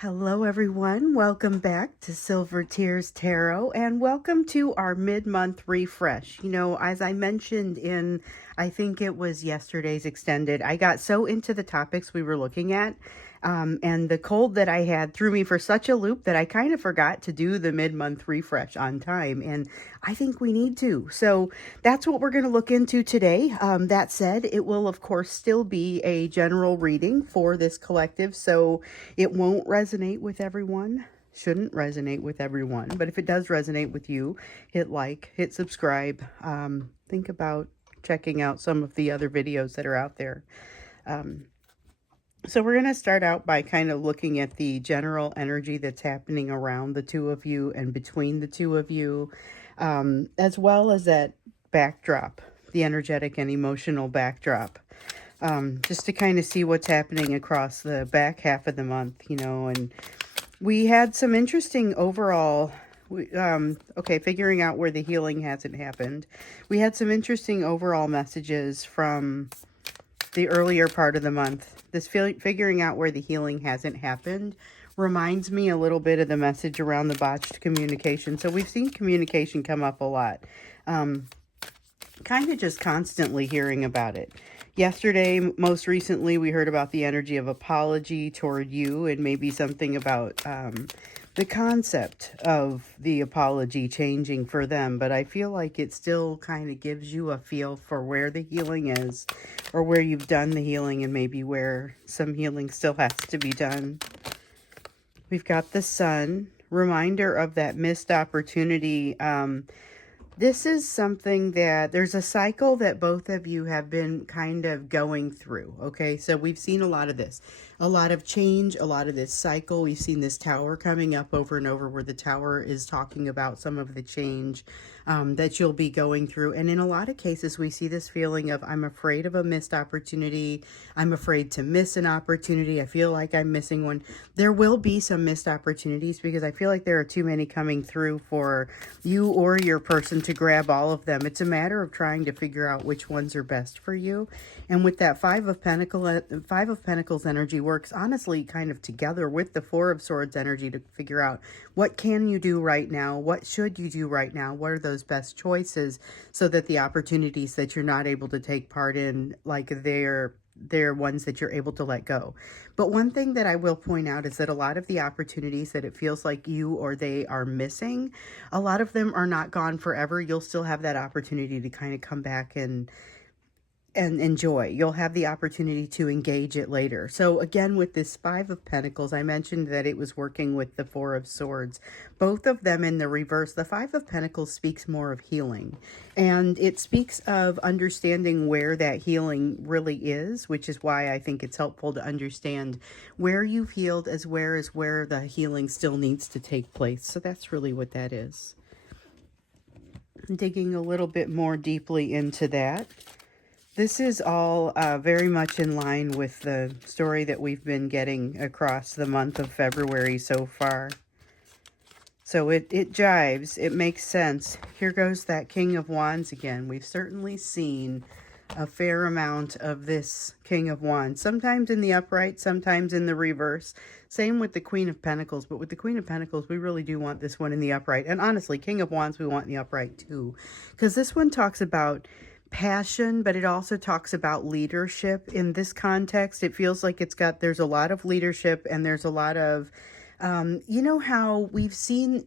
Hello, everyone. Welcome back to Silver Tears Tarot and welcome to our mid-month refresh. You know, as I mentioned in, I think it was yesterday's extended, I got so into the topics we were looking at, and the cold that I had threw me for such a loop that I kind of forgot to do the mid-month refresh on time, and I think we need to. So that's what we're going to look into today. That said, it will, of course, still be a general reading for this collective, so it won't resonate with everyone, shouldn't resonate with everyone, but if it does resonate with you, hit like, hit subscribe, think about checking out some of the other videos that are out there. So we're going to start out by kind of looking at the general energy that's happening around the two of you and between the two of you, as well as that backdrop, the energetic and emotional backdrop. Just to kind of see what's happening across the back half of the month, you know, and we had some interesting overall, figuring out where the healing hasn't happened. We had some interesting overall messages from the earlier part of the month. This figuring out where the healing hasn't happened reminds me a little bit of the message around the botched communication. So we've seen communication come up a lot. Kind of just constantly hearing about it. Yesterday, most recently, we heard about the energy of apology toward you and maybe something about the concept of the apology changing for them. But I feel like it still kind of gives you a feel for where the healing is or where you've done the healing and maybe where some healing still has to be done. We've got the Sun, reminder of that missed opportunity. This is something that there's a cycle that both of you have been kind of going through. Okay, so we've seen a lot of this, a lot of change, a lot of this cycle. We've seen this tower coming up over and over where the tower is talking about some of the change that you'll be going through. And in a lot of cases, we see this feeling of I'm afraid of a missed opportunity. I'm afraid to miss an opportunity. I feel like I'm missing one. There will be some missed opportunities because I feel like there are too many coming through for you or your person to grab all of them. It's a matter of trying to figure out which ones are best for you. And with that Five of Pentacles energy works honestly kind of together with the Four of Swords energy to figure out what can you do right now? What should you do right now? What are those best choices so that the opportunities that you're not able to take part in, like they're ones that you're able to let go. But one thing that I will point out is that a lot of the opportunities that it feels like you or they are missing, a lot of them are not gone forever. You'll still have that opportunity to kind of come back and enjoy. You'll have the opportunity to engage it later. So again, with this Five of Pentacles, I mentioned that it was working with the Four of Swords. Both of them in the reverse. The Five of Pentacles speaks more of healing. And it speaks of understanding where that healing really is, which is why I think it's helpful to understand where you've healed as where the healing still needs to take place. So that's really what that is. Digging a little bit more deeply into that. This is all very much in line with the story that we've been getting across the month of February so far. So it jives. It makes sense. Here goes that King of Wands again. We've certainly seen a fair amount of this King of Wands. Sometimes in the upright, sometimes in the reverse. Same with the Queen of Pentacles. But with the Queen of Pentacles, we really do want this one in the upright. And honestly, King of Wands, we want in the upright too. Because this one talks about passion, but it also talks about leadership. In this context, it feels like there's a lot of leadership and there's a lot of you know how we've seen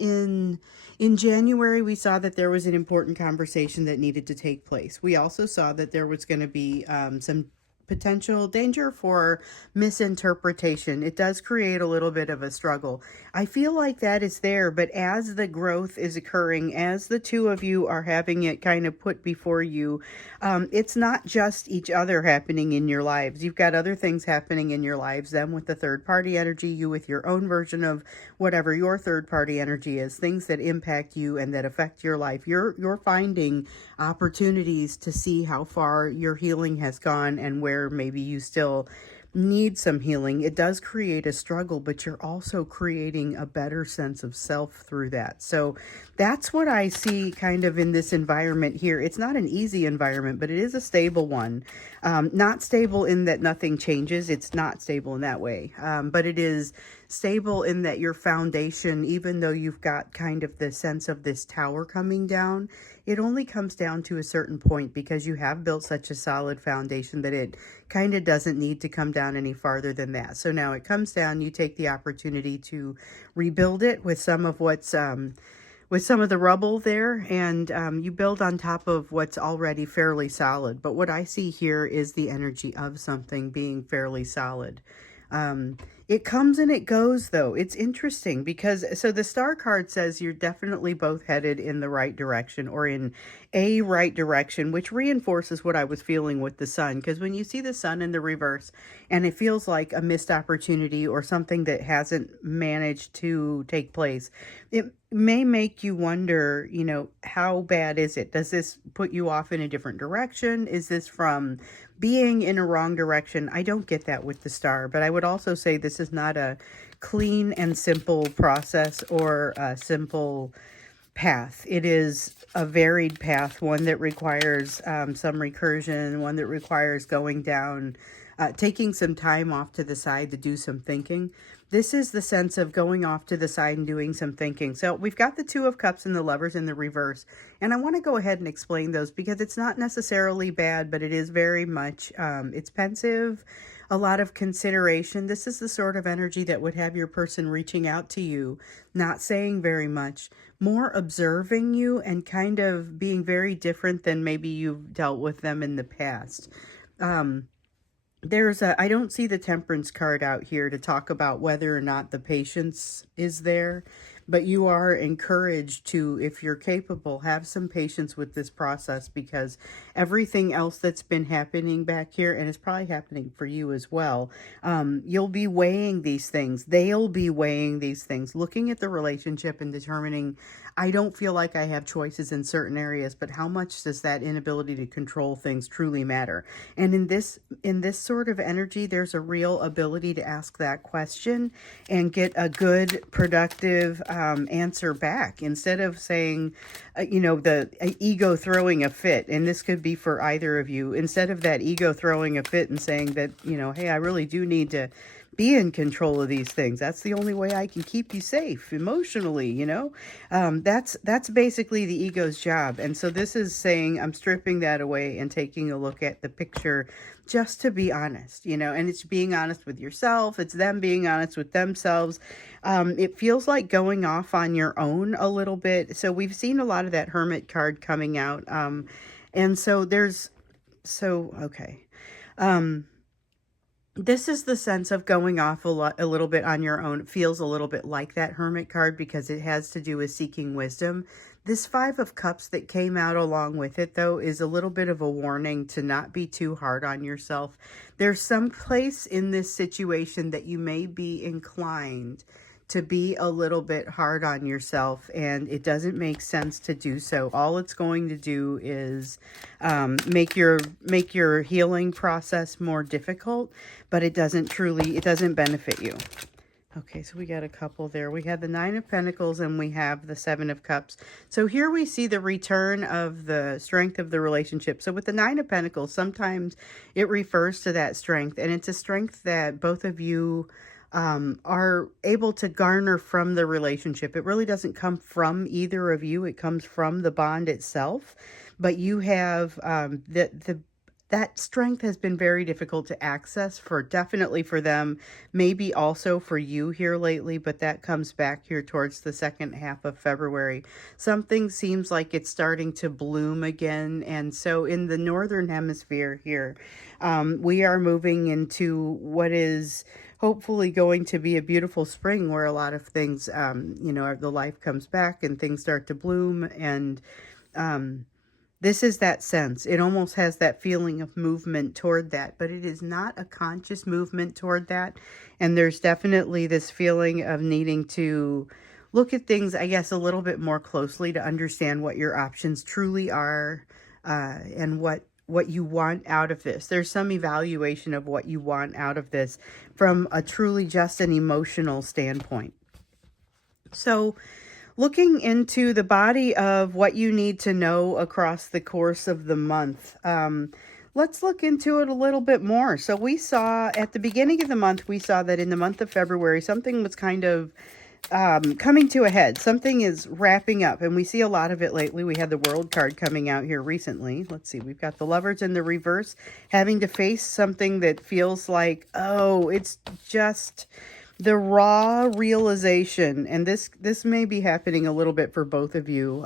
in January, we saw that there was an important conversation that needed to take place. We also saw that there was going to be some potential danger for misinterpretation. It does create a little bit of a struggle. I feel like that is there, but as the growth is occurring, as the two of you are having it kind of put before you, it's not just each other happening in your lives. You've got other things happening in your lives, them with the third party energy, you with your own version of whatever your third party energy is, things that impact you and that affect your life. You're finding opportunities to see how far your healing has gone and where maybe you still need some healing. It does create a struggle, but you're also creating a better sense of self through that. So that's what I see kind of in this environment here. It's not an easy environment, but it is a stable one. Not stable in that nothing changes. It's not stable in that way. But it is stable in that your foundation, even though you've got kind of the sense of this tower coming down, it only comes down to a certain point because you have built such a solid foundation that it kind of doesn't need to come down any farther than that. So now it comes down, you take the opportunity to rebuild it with some of what's with some of the rubble there, and you build on top of what's already fairly solid. But what I see here is the energy of something being fairly solid. It comes and it goes, though. It's interesting because, so the star card says you're definitely both headed in the right direction, or in a right direction, which reinforces what I was feeling with the sun. Because when you see the sun in the reverse and it feels like a missed opportunity or something that hasn't managed to take place, it may make you wonder, you know, how bad is it? Does this put you off in a different direction? Is this from being in a wrong direction? I don't get that with the star, but I would also say this is not a clean and simple process or a simple path. It is a varied path, one that requires some recursion, one that requires going down, taking some time off to the side to do some thinking. This is the sense of going off to the side and doing some thinking. So we've got the Two of Cups and the Lovers in the reverse. And I want to go ahead and explain those because it's not necessarily bad, but it is very much, it's pensive, a lot of consideration. This is the sort of energy that would have your person reaching out to you, not saying very much, more observing you and kind of being very different than maybe you've dealt with them in the past. I don't see the Temperance card out here to talk about whether or not the patience is there, but you are encouraged to, if you're capable, have some patience with this process, because everything else that's been happening back here, and it's probably happening for you as well, you'll be weighing these things. They'll be weighing these things, looking at the relationship and determining, I don't feel like I have choices in certain areas, but how much does that inability to control things truly matter? And in this sort of energy, there's a real ability to ask that question and get a good, productive answer back, instead of saying, the ego throwing a fit. And this could be for either of you. Instead of that ego throwing a fit and saying that, hey, I really do need to be in control of these things. That's the only way I can keep you safe emotionally, that's basically the ego's job. And so this is saying, I'm stripping that away and taking a look at the picture just to be honest, and it's being honest with yourself. It's them being honest with themselves. It feels like going off on your own a little bit. So we've seen a lot of that Hermit card coming out. And so okay. This is the sense of going off a little bit on your own. It feels a little bit like that Hermit card because it has to do with seeking wisdom. This Five of Cups that came out along with it, though, is a little bit of a warning to not be too hard on yourself. There's some place in this situation that you may be inclined to be a little bit hard on yourself, and it doesn't make sense to do so. All it's going to do is make your healing process more difficult, but it doesn't benefit you. Okay, so we got a couple there. We have the Nine of Pentacles and we have the Seven of Cups. So here we see the return of the strength of the relationship. So with the Nine of Pentacles, sometimes it refers to that strength, and it's a strength that both of you are able to garner from the relationship. It really doesn't come from either of you. It comes from the bond itself. But you have that strength has been very difficult to access, definitely for them, maybe also for you here lately, but that comes back here towards the second half of February. Something seems like it's starting to bloom again. And so in the Northern Hemisphere here, we are moving into what is hopefully going to be a beautiful spring, where a lot of things, the life comes back and things start to bloom. And this is that sense. It almost has that feeling of movement toward that, but it is not a conscious movement toward that. And there's definitely this feeling of needing to look at things, I guess, a little bit more closely to understand what your options truly are, and what you want out of this. There's some evaluation of what you want out of this from a truly just an emotional standpoint. So looking into the body of what you need to know across the course of the month, let's look into it a little bit more. So we saw at the beginning of the month, we saw that in the month of February, something was kind of coming to a head. Something is wrapping up, and we see a lot of it lately. We had the World card coming out here recently. Let's see, we've got the Lovers in the reverse, having to face something that feels like, oh, it's just the raw realization, and this may be happening a little bit for both of you,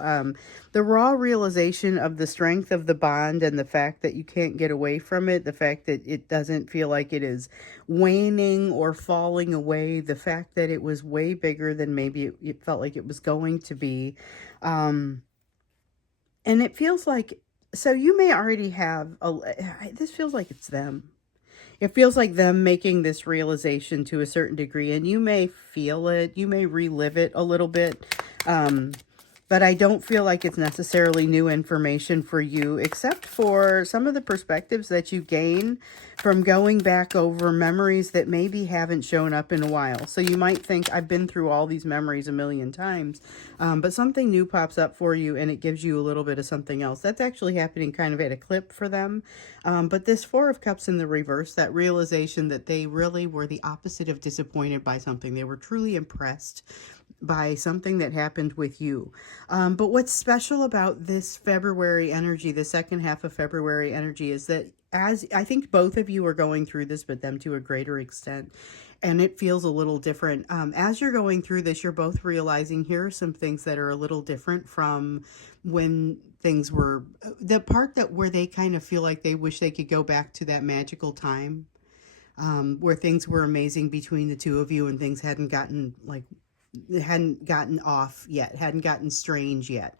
the raw realization of the strength of the bond and the fact that you can't get away from it, the fact that it doesn't feel like it is waning or falling away, the fact that it was way bigger than maybe it felt like it was going to be. And it feels like, so you may already have, this feels like it's them. It feels like them making this realization to a certain degree, and you may feel it, you may relive it a little bit, but I don't feel like it's necessarily new information for you, except for some of the perspectives that you gain from going back over memories that maybe haven't shown up in a while. So you might think, I've been through all these memories a million times, but something new pops up for you and it gives you a little bit of something else. That's actually happening kind of at a clip for them. But this Four of Cups in the reverse, that realization that they really were the opposite of disappointed by something. They were truly impressed by something that happened with you. But what's special about this February energy, the second half of February energy, is that as I think both of you are going through this, but them to a greater extent, and it feels a little different. As you're going through this, you're both realizing here are some things that are a little different from when things were, the part that where they kind of feel like they wish they could go back to that magical time, where things were amazing between the two of you and things hadn't gotten off yet, hadn't gotten strange yet.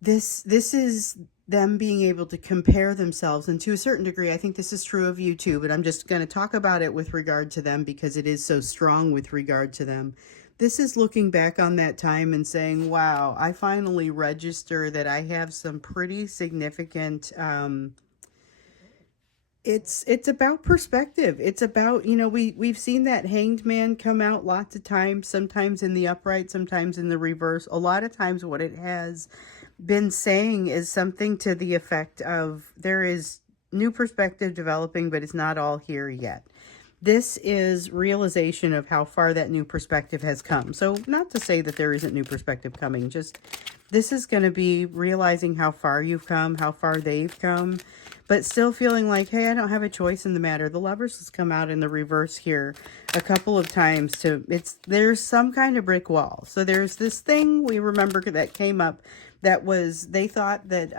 This is them being able to compare themselves, and to a certain degree, I think this is true of you too, but I'm just going to talk about it with regard to them because it is so strong with regard to them. This is looking back on that time and saying, wow, I finally register that I have some pretty significant, it's about perspective. It's about, we've seen that Hanged Man come out lots of times, sometimes in the upright, sometimes in the reverse. A lot of times what it has been saying is something to the effect of there is new perspective developing, but it's not all here yet. This is realization of how far that new perspective has come. So not to say that there isn't new perspective coming, just this is going to be realizing how far you've come, how far they've come, but still feeling like, hey, I don't have a choice in the matter. The Lovers has come out in the reverse here a couple of times there's some kind of brick wall. So there's this thing we remember that came up that was, they thought that,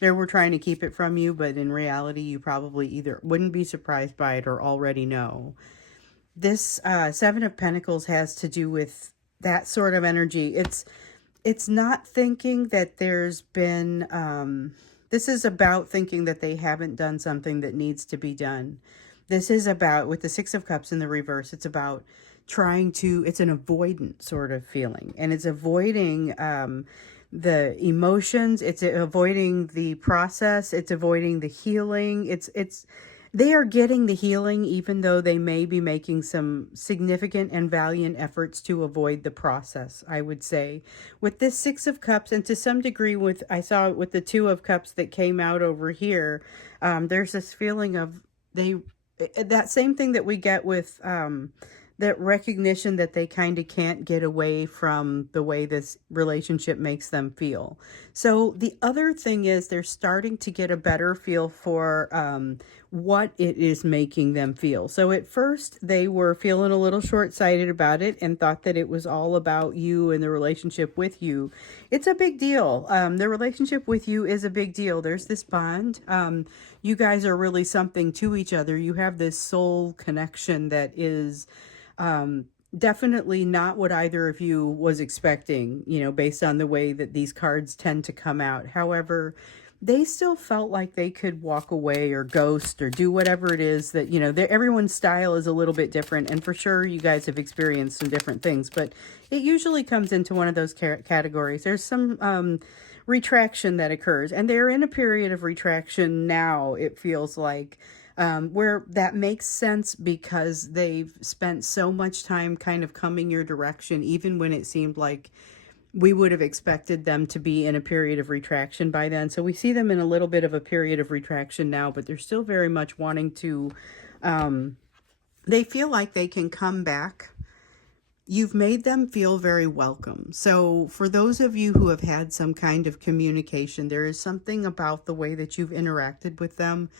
they were trying to keep it from you, but in reality, you probably either wouldn't be surprised by it or already know. This Seven of Pentacles has to do with that sort of energy. It's not thinking that there's been, this is about thinking that they haven't done something that needs to be done. This is about, with the Six of Cups in the reverse, it's about it's an avoidant sort of feeling. And it's avoiding the emotions, it's avoiding the process, it's avoiding the healing. They are getting the healing even though they may be making some significant and valiant efforts to avoid the process, I would say. With this Six of Cups, and to some degree I saw it with the Two of Cups that came out over here, there's this feeling of that same thing that we get with that recognition that they kind of can't get away from the way this relationship makes them feel. So the other thing is they're starting to get a better feel for what it is making them feel. So at first they were feeling a little short-sighted about it and thought that it was all about you and the relationship with you. It's a big deal. The relationship with you is a big deal. There's this bond. You guys are really something to each other. You have this soul connection that is definitely not what either of you was expecting, based on the way that these cards tend to come out. However, they still felt like they could walk away or ghost or do whatever it is that, everyone's style is a little bit different. And for sure, you guys have experienced some different things, but it usually comes into one of those categories. There's some retraction that occurs. And they're in a period of retraction now, it feels like, where that makes sense because they've spent so much time kind of coming your direction, even when it seemed like we would have expected them to be in a period of retraction by then. So we see them in a little bit of a period of retraction now, but they're still very much wanting to, they feel like they can come back. You've made them feel very welcome. So for those of you who have had some kind of communication, there is something about the way that you've interacted with them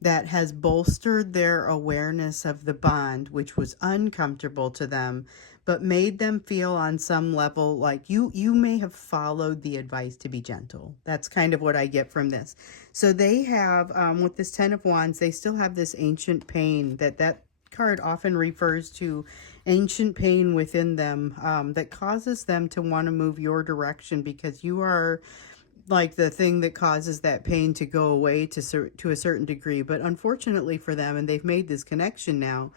that has bolstered their awareness of the bond, which was uncomfortable to them, but made them feel on some level like you may have followed the advice to be gentle. That's kind of what I get from this. So they have, with this Ten of Wands, they still have this ancient pain that card often refers to ancient pain within them that causes them to want to move your direction because you are like the thing that causes that pain to go away to a certain degree. But unfortunately for them, and they've made this connection now,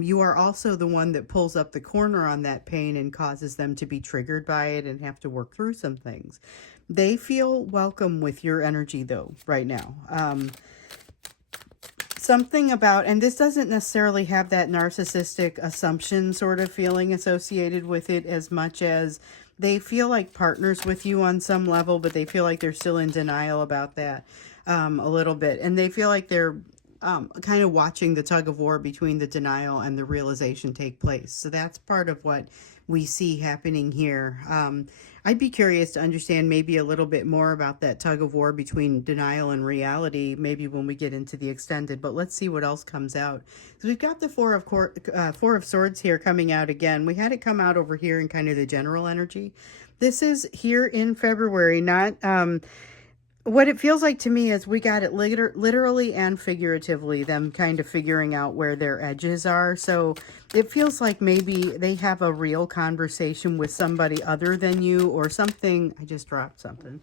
you are also the one that pulls up the corner on that pain and causes them to be triggered by it and have to work through some things. They feel welcome with your energy though, right now. Something about, and this doesn't necessarily have that narcissistic assumption sort of feeling associated with it as much as they feel like partners with you on some level, but they feel like they're still in denial about that a little bit. And they feel like they're kind of watching the tug of war between the denial and the realization take place. So that's part of what we see happening here. I'd be curious to understand maybe a little bit more about that tug of war between denial and reality, maybe when we get into the extended, but let's see what else comes out. So we've got the Four of Swords here coming out again. We had it come out over here in kind of the general energy. This is here in February, not, what it feels like to me is we got it literally and figuratively, them kind of figuring out where their edges are. So it feels like maybe they have a real conversation with somebody other than you or something. I just dropped something.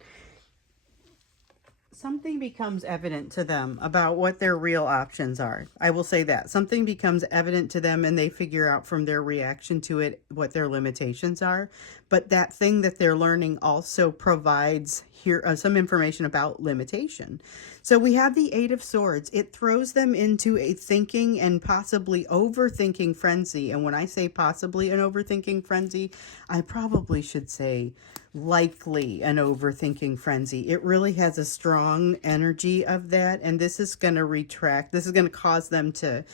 Something becomes evident to them about what their real options are. I will say that. Something becomes evident to them and they figure out from their reaction to it what their limitations are. But that thing that they're learning also provides here some information about limitation. So we have the Eight of Swords. It throws them into a thinking and possibly overthinking frenzy. And when I say possibly an overthinking frenzy, I probably should say likely an overthinking frenzy. It really has a strong energy of that, and this is going to retract. This is going to cause them to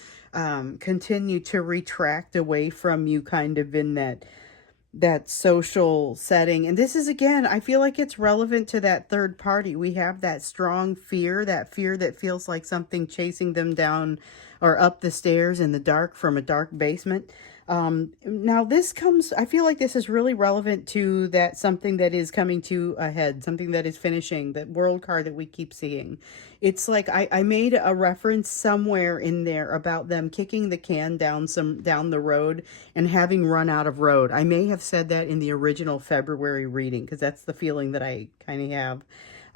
continue to retract away from you, kind of in that social setting. And this is, again, I feel like it's relevant to that third party. We have that strong fear that feels like something chasing them down or up the stairs in the dark from a dark basement. Now this comes, I feel like this is really relevant to that something that is coming to a head, something that is finishing, that World card that we keep seeing. It's like I made a reference somewhere in there about them kicking the can down the road and having run out of road. I may have said that in the original February reading because that's the feeling that I kind of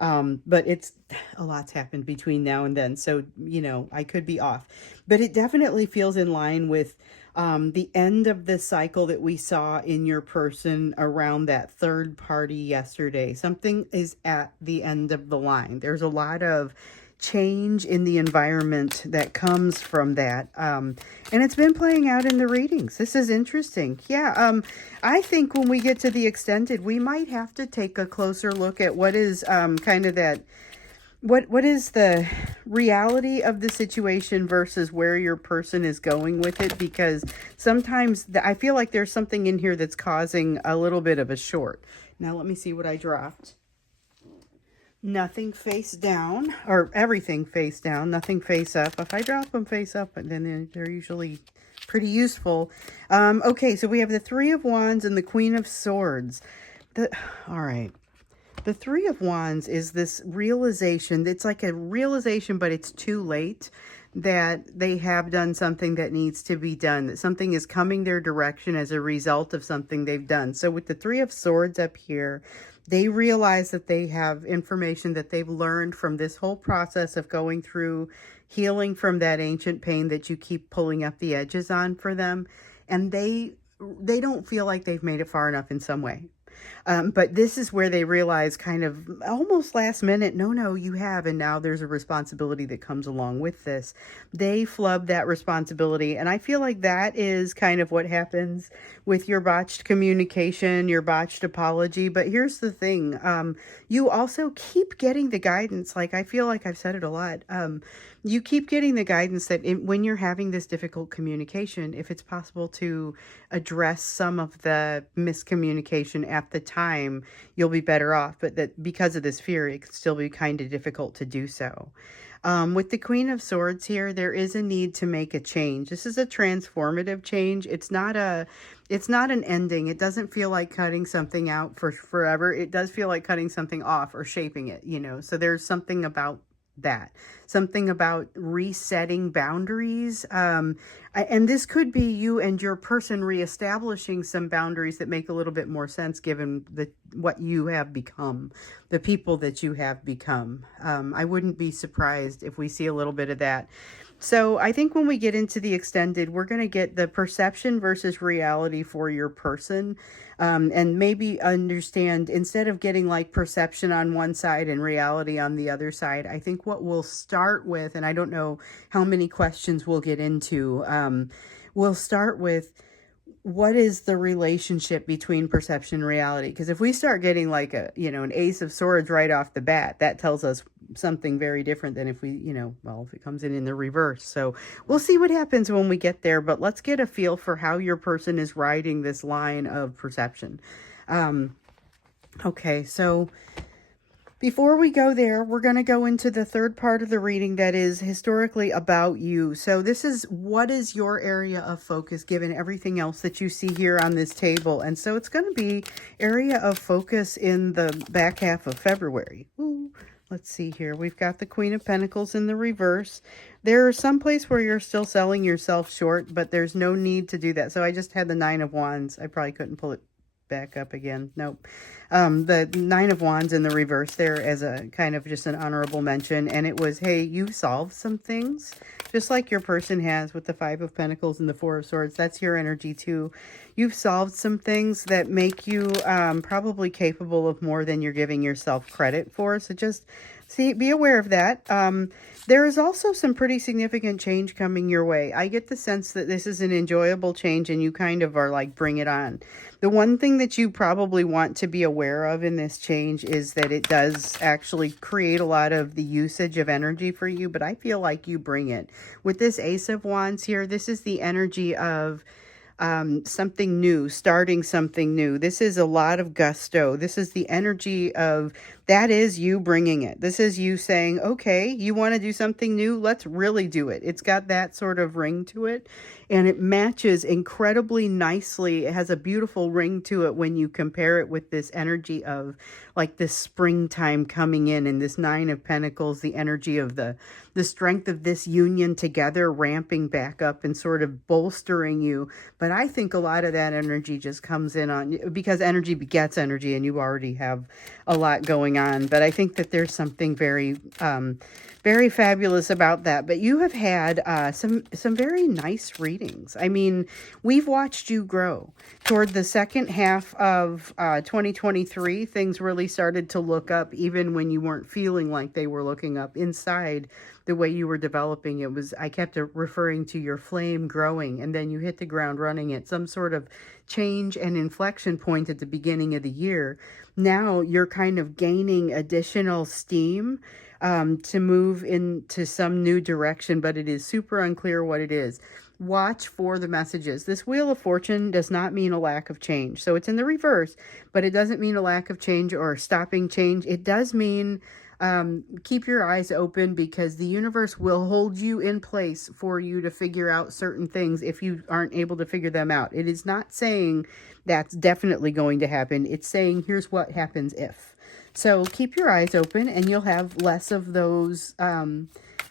have. But it's a lot's happened between now and then, so you know I could be off, but it definitely feels in line with the end of the cycle that we saw in your person around that third party yesterday. Something is at the end of the line. There's a lot of change in the environment that comes from that. And it's been playing out in the readings. This is interesting. Yeah, I think when we get to the extended, we might have to take a closer look at what is kind of that, what is the reality of the situation versus where your person is going with it, because sometimes I feel like there's something in here that's causing a little bit of a short. Now let me see what I dropped. Nothing face down, or everything face down, nothing face up. If I drop them face up, then they're usually pretty useful. Okay, so we have the Three of Wands and the Queen of Swords. All right. The Three of Wands is this realization. It's like a realization, but it's too late, that they have done something that needs to be done, that something is coming their direction as a result of something they've done. So with the Three of Swords up here, they realize that they have information that they've learned from this whole process of going through healing from that ancient pain that you keep pulling up the edges on for them. And they don't feel like they've made it far enough in some way. But this is where they realize kind of almost last minute, no, you have, and now there's a responsibility that comes along with this. They flub that responsibility. And I feel like that is kind of what happens with your botched communication, your botched apology. But here's the thing. You also keep getting the guidance. Like, I feel like I've said it a lot. You keep getting the guidance that when you're having this difficult communication, if it's possible to address some of the miscommunication at the time, you'll be better off. But that because of this fear, it can still be kind of difficult to do so. With the Queen of Swords here, there is a need to make a change. This is a transformative change. It's not an ending. It doesn't feel like cutting something out for forever. It does feel like cutting something off or shaping it, So there's something about that, something about resetting boundaries. And this could be you and your person reestablishing some boundaries that make a little bit more sense given what you have become, the people that you have become. I wouldn't be surprised if we see a little bit of that. So I think when we get into the extended, we're going to get the perception versus reality for your person. And maybe understand, instead of getting like perception on one side and reality on the other side, I think what we'll start with, and I don't know how many questions we'll get into, we'll start with, what is the relationship between perception and reality? Because if we start getting like an Ace of Swords right off the bat, that tells us something very different than if we, if it comes in the reverse. So we'll see what happens when we get there, but let's get a feel for how your person is riding this line of perception. Okay, so before we go there, we're going to go into the third part of the reading that is historically about you. So this is, what is your area of focus given everything else that you see here on this table? And so it's going to be area of focus in the back half of February. Ooh, let's see here. We've got the Queen of Pentacles in the reverse. There's some place where you're still selling yourself short, but there's no need to do that. So I just had the Nine of Wands. I probably couldn't pull it back up again. Nope. The Nine of Wands in the reverse there as a kind of just an honorable mention. And it was, hey, you've solved some things, just like your person has with the Five of Pentacles and the Four of Swords. That's your energy too. You've solved some things that make you probably capable of more than you're giving yourself credit for. So just be aware of that. There is also some pretty significant change coming your way. I get the sense that this is an enjoyable change and you kind of are like, bring it on. The one thing that you probably want to be aware of in this change is that it does actually create a lot of the usage of energy for you, but I feel like you bring it. With this Ace of Wands here, this is the energy of something new, starting something new. This is a lot of gusto. This is the energy of, that is you bringing it. This is you saying, okay, you want to do something new? Let's really do it. It's got that sort of ring to it, and it matches incredibly nicely. It has a beautiful ring to it when you compare it with this energy of like this springtime coming in, and this Nine of Pentacles, the energy of the strength of this union together ramping back up and sort of bolstering you. But I think a lot of that energy just comes in on, because energy begets energy, and you already have a lot going on. But I think that there's something very, very fabulous about that. But you have had some very nice readings. I mean, we've watched you grow. Toward the second half of 2023, things really started to look up, even when you weren't feeling like they were looking up inside. The way you were developing, it was, I kept referring to your flame growing, and then you hit the ground running at some sort of change and inflection point at the beginning of the year. Now you're kind of gaining additional steam to move into some new direction, but it is super unclear what it is. Watch for the messages. This Wheel of Fortune does not mean a lack of change. So it's in the reverse, but it doesn't mean a lack of change or stopping change. It does mean keep your eyes open, because the universe will hold you in place for you to figure out certain things if you aren't able to figure them out. It is not saying that's definitely going to happen. It's saying here's what happens if. So keep your eyes open, and you'll have less of those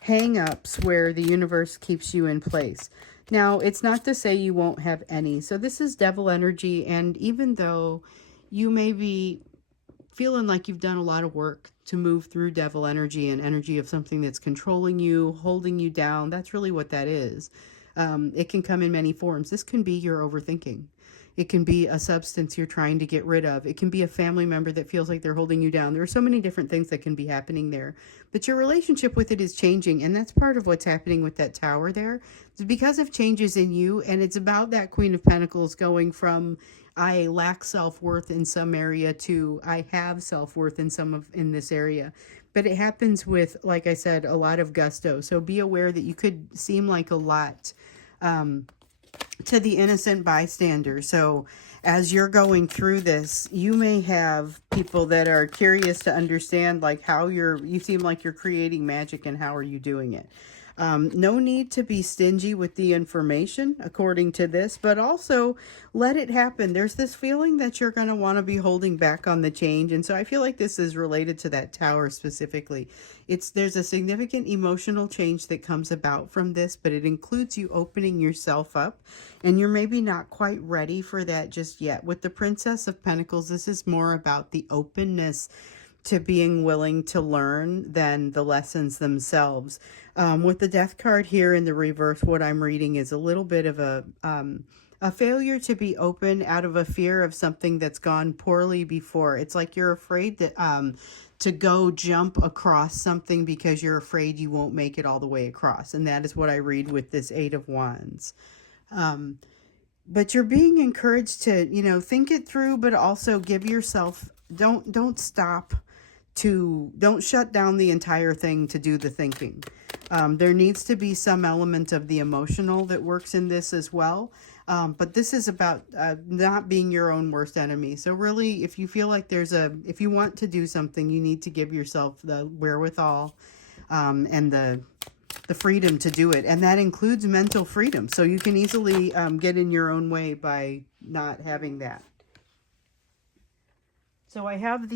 hang-ups where the universe keeps you in place. Now, it's not to say you won't have any. So this is Devil energy, and even though you may be feeling like you've done a lot of work to move through Devil energy and energy of something that's controlling you, holding you down, that's really what that is. It can come in many forms. This can be your overthinking. It can be a substance you're trying to get rid of. It can be a family member that feels like they're holding you down. There are so many different things that can be happening there. But your relationship with it is changing, and that's part of what's happening with that tower there. It's because of changes in you, and it's about that Queen of Pentacles going from I lack self-worth in some area to I have self-worth in this area. But it happens with, like I said, a lot of gusto. So be aware that you could seem like a lot to the innocent bystander. So as you're going through this, you may have people that are curious to understand like how you seem like you're creating magic and how are you doing it. No need to be stingy with the information according to this, but also let it happen. There's this feeling that you're going to want to be holding back on the change. And so I feel like this is related to that tower specifically. There's a significant emotional change that comes about from this, but it includes you opening yourself up, and you're maybe not quite ready for that just yet. With the Princess of Pentacles, this is more about the openness to being willing to learn than the lessons themselves. With the Death card here in the reverse, what I'm reading is a little bit of a failure to be open out of a fear of something that's gone poorly before. It's like you're afraid that to go jump across something because you're afraid you won't make it all the way across. And that is what I read with this Eight of Wands. But you're being encouraged to, think it through, but also give yourself, don't stop don't shut down the entire thing to do the thinking. There needs to be some element of the emotional that works in this as well. But this is about not being your own worst enemy. So really, if you feel like if you want to do something, you need to give yourself the wherewithal and the freedom to do it. And that includes mental freedom. So you can easily get in your own way by not having that. So I have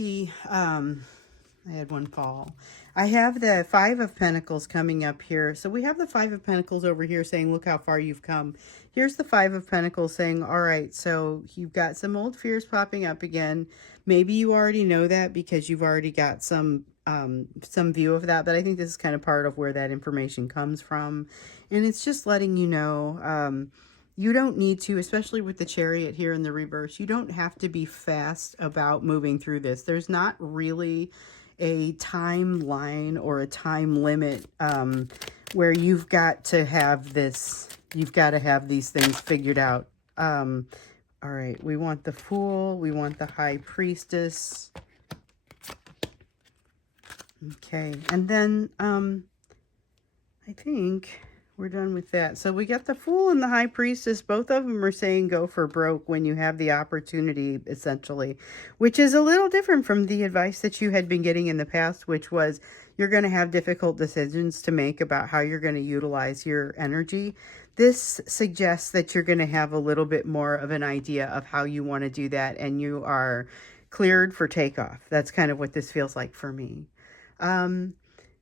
I had one fall. I have the Five of Pentacles coming up here. So we have the Five of Pentacles over here saying, look how far you've come. Here's the Five of Pentacles saying, all right, so you've got some old fears popping up again. Maybe you already know that because you've already got some view of that, but I think this is kind of part of where that information comes from. And it's just letting you know, you don't need to, especially with the Chariot here in the reverse, you don't have to be fast about moving through this. There's not really a timeline or a time limit where you've got to have these things figured out. All right, we want the Fool, we want the High Priestess. Okay, and then I think we're done with that. So we got the Fool and the High Priestess. Both of them are saying go for broke when you have the opportunity, essentially, which is a little different from the advice that you had been getting in the past, which was you're going to have difficult decisions to make about how you're going to utilize your energy. This suggests that you're going to have a little bit more of an idea of how you want to do that, and you are cleared for takeoff. That's kind of what this feels like for me.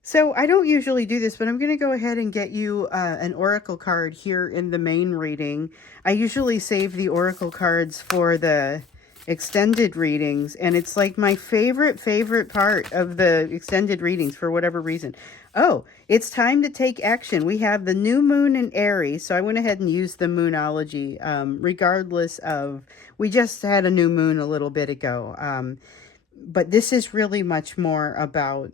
So I don't usually do this, but I'm going to go ahead and get you an oracle card here in the main reading. I usually save the oracle cards for the extended readings, and it's like my favorite part of the extended readings for whatever reason. Oh, it's time to take action. We have the new moon in Aries, so I went ahead and used the moonology, regardless of, we just had a new moon a little bit ago. But this is really much more about,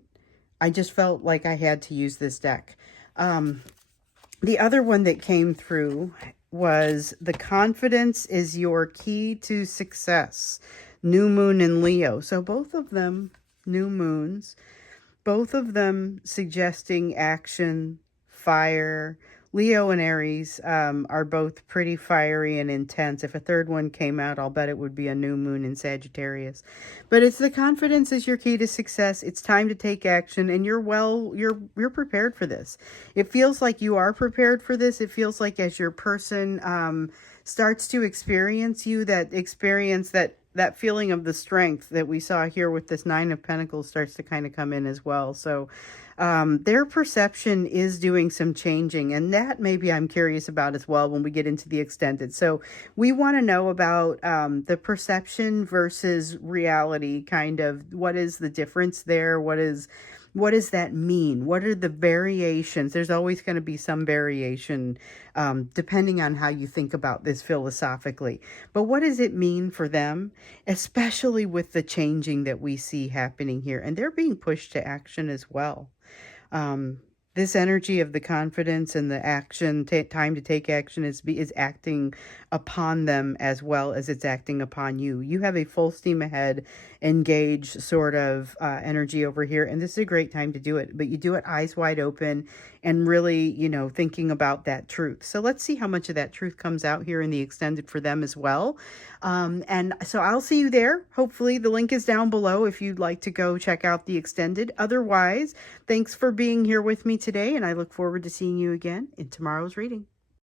I just felt like I had to use this deck. The other one that came through was the confidence is your key to success. New moon in Leo. So both of them, new moons, both of them suggesting action, fire. Leo and Aries are both pretty fiery and intense. If a third one came out, I'll bet it would be a new moon in Sagittarius. But it's the confidence is your key to success. It's time to take action, and you're prepared for this. It feels like you are prepared for this. It feels like as your person starts to experience that feeling of the strength that we saw here with this Nine of Pentacles starts to kind of come in as well. So their perception is doing some changing, and that maybe I'm curious about as well when we get into the extended. So we want to know about the perception versus reality, kind of what is the difference there? What is What does that mean? What are the variations? There's always going to be some variation depending on how you think about this philosophically. But what does it mean for them, especially with the changing that we see happening here? And they're being pushed to action as well. Um, this energy of the confidence and the action, time to take action is acting upon them as well as it's acting upon you. You have a full steam ahead, engaged sort of energy over here, and this is a great time to do it. But you do it eyes wide open and really, thinking about that truth. So let's see how much of that truth comes out here in the extended for them as well. And so I'll see you there. Hopefully the link is down below if you'd like to go check out the extended. Otherwise, thanks for being here with me today, and I look forward to seeing you again in tomorrow's reading.